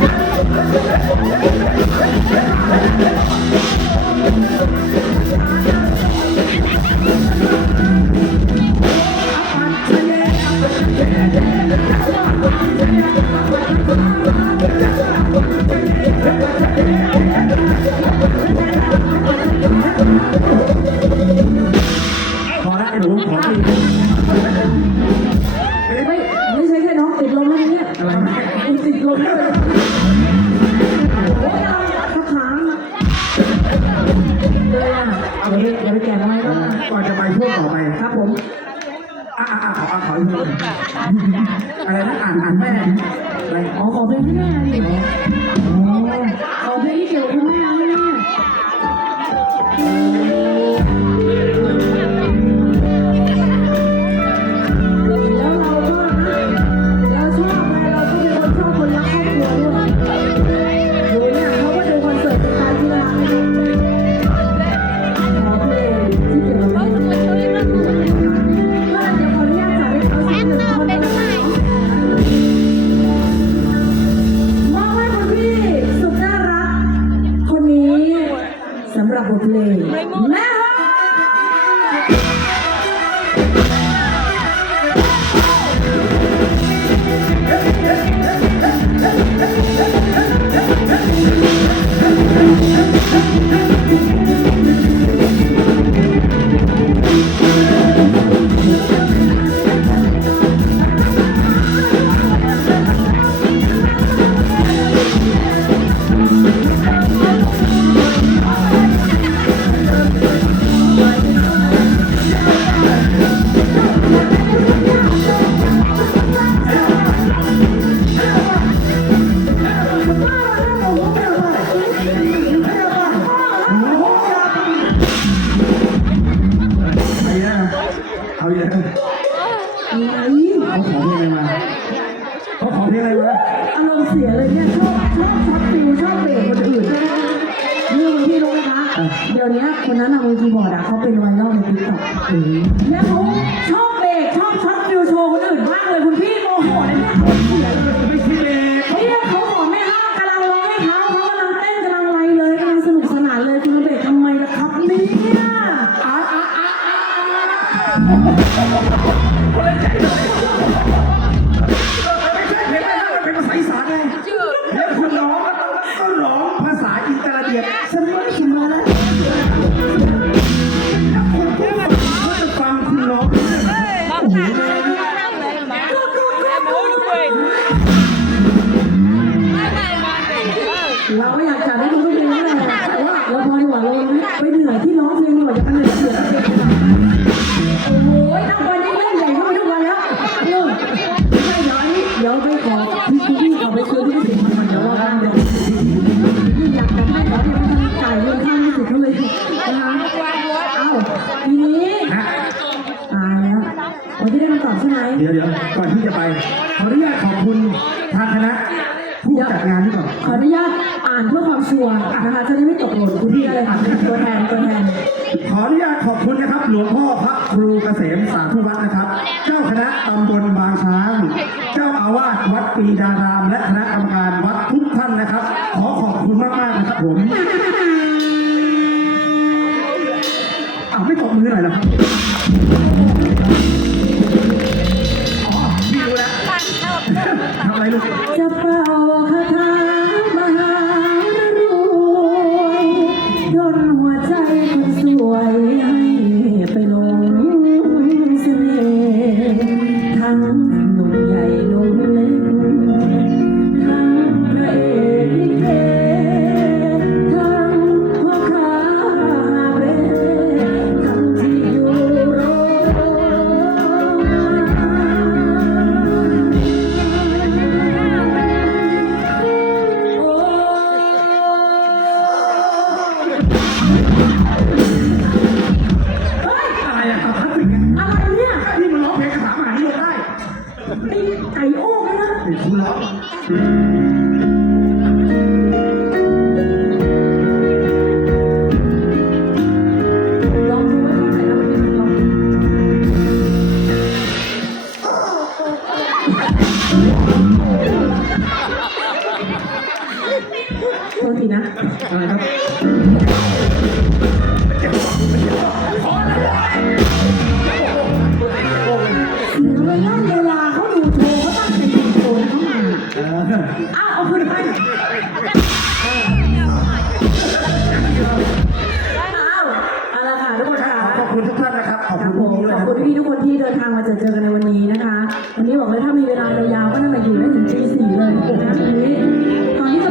พ ต่อไปครับผมอ่าอ่าอะขออะขออีกทีอะไรนะอ่านอ่านแม่อะไรอ๋อขอเพลงให้แม่ดิอ๋อ ส อเพลงอะไรมาอารมณ์เสียเลยเนี่ยชอบชอบช็อตฟิวชอบเบรกคนอื่นเรื่องที่รู้ไหมคะเดี๋ยวนี้คนนั้นอะมือคีย์บอร์ดอะเขาเป็นไวรัลในติ๊กต็อกอืมแล้วเขาชอบเบรกชอบช็อตฟิวโชว์คนอื่นมากเลยคุณพี่โมโหเลยเนี่ยอารมณ์เสียเลยไม่คิดเองเนี่ยเขาขอไม่ห้ามกำลังร้องให้เขาเขากำลังเต้นกำลังอะไรเลยกำลังสนุกสนานเลยคุณมาเบรกทำไมล่ะครับเนี่ยอะอะอะอะไม่ เดี๋ยวเดี๋ยวก่อนที่จะไปขออนุญาตขอบคุณทางคณะผู้จัดงานด้วยก่อนขออนุญาตอ่านเพื่อความชัวร์นะคะจะได้ไม่ตกหล่นคุณพี่อะไรค่ะตัวแทนตัวแทนขออนุญาตขอบคุณนะครับ หลวงพ่อพระครูเกษมสาธุวัฒน์นะครับ เจ้าคณะตำบลบางช้าง เจ้าอาวาสวัดปีดาราม และคณะกรรมการวัดทุกท่านนะครับ ขอขอบคุณมากๆนะครับผมอ้าวไม่ตบมือหน่อยเหรอครับ ท โทษทีนะอะไรครับ ทุกคนค่ะขอบคุณทุกท่านนะครับ ขอบคคุรับณผพี่มด้วยขอบนะคุณพี่ๆทุกคนที่เดินทางมาเจอเจอกันในวันนี้นะคะ วันนี้บอกเลยถ้ามีเวลายาวๆก็น่าจะอยู่ได้ถึงตีสี่เลยนะวันนี้